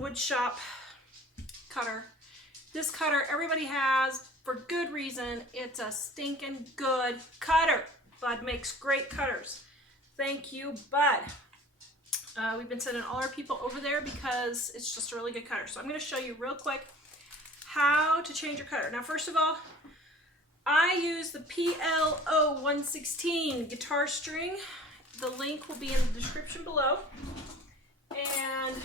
wood shop cutter. This cutter everybody has for good reason. It's a stinking good cutter. Bud makes great cutters. Thank you, Bud. We've been sending all our people over there because it's just a really good cutter. So I'm going to show you real quick how to change your cutter. Now, first of all, I use the PLO 116 guitar string. The link will be in the description below. And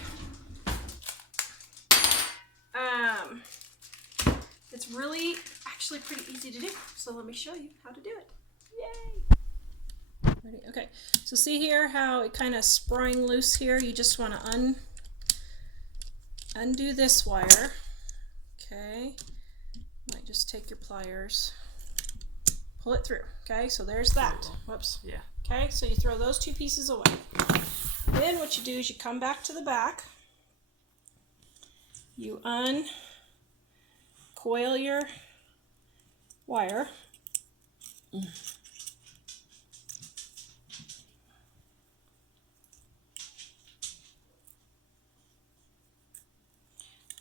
it's really actually pretty easy to do. So let me show you how to do it. Yay! Ready? Okay, so see here how it kind of sprung loose here? You just want to undo this wire. Okay, might just take your pliers, pull it through. Okay, so there's that. Whoops. Yeah. Okay, so you throw those two pieces away. Then what you do is you come back to the back, you uncoil your wire.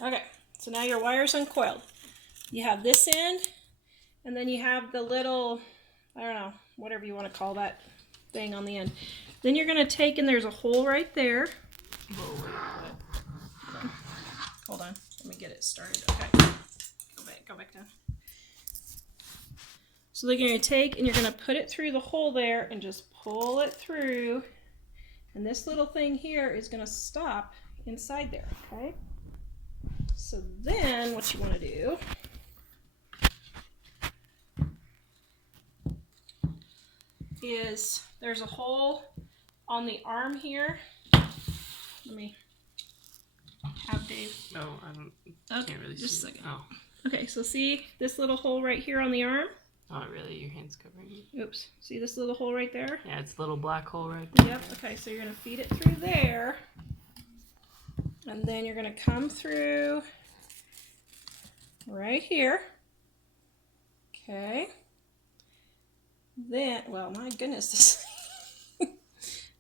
Okay, so now your wire's uncoiled. You have this end, and then you have the little, I don't know, whatever you want to call that thing on the end. Then you're going to take, and there's a hole right there. Hold on, let me get it started. Okay, go back down. So they're going to take, and you're going to put it through the hole there, and just pull it through. And this little thing here is going to stop inside there, okay? So then what you want to do is there's a hole on the arm here. Let me have Dave. Oh, I don't. Okay, Can't really just see. a second. Oh. Okay, so see this little hole right here on the arm? Oh, really? Your hand's covering it? Oops. See this little hole right there? Yeah, it's a little black hole right there. Yep. Okay, so you're gonna feed it through there, and then you're gonna come through right here. Okay. Then, well, my goodness, this.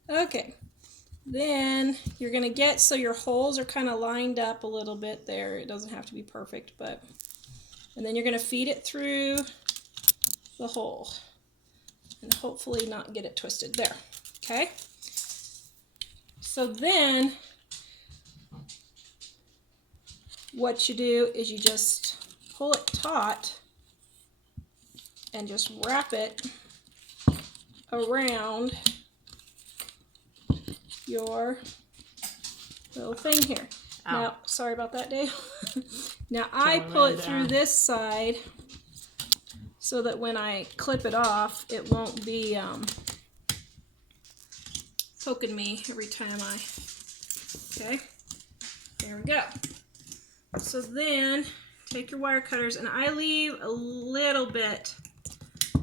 Okay. Then you're gonna get so your holes are kind of lined up a little bit there. It doesn't have to be perfect, but. And then you're gonna feed it through the hole, and hopefully not get it twisted there. Okay. So then, what you do is you just pull it taut and just wrap it around your little thing here. Ow. Now, sorry about that, Dave. Now I pull it through this side so that when I clip it off, it won't be poking me every time okay, there we go. So then take your wire cutters, and I leave a little bit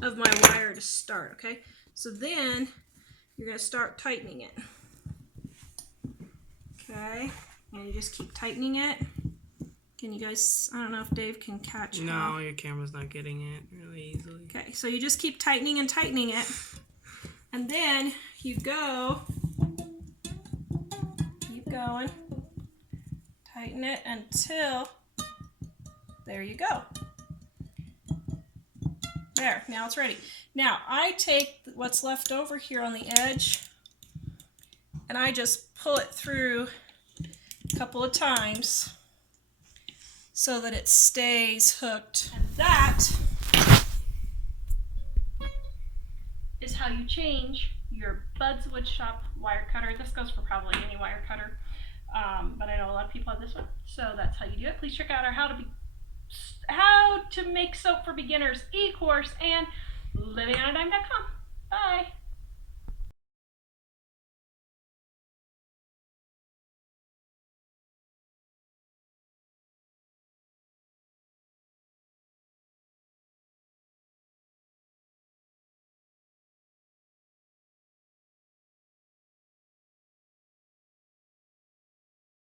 of my wire to start, okay? So then you're going to start tightening it. Okay, and you just keep tightening it. Can you guys, I don't know if Dave can catch it. No, your camera's not getting it really easily. Okay, so you just keep tightening and tightening it. And then you go, keep going, tighten it until, there you go. There, now it's ready. Now I take what's left over here on the edge and I just pull it through a couple of times so that it stays hooked. And that is how you change your Bud's Woodshop wire cutter. This goes for probably any wire cutter, but I know a lot of people have this one, so that's how you do it. Please check out our how to make soap for beginners e-course and livingonadime.com. Bye.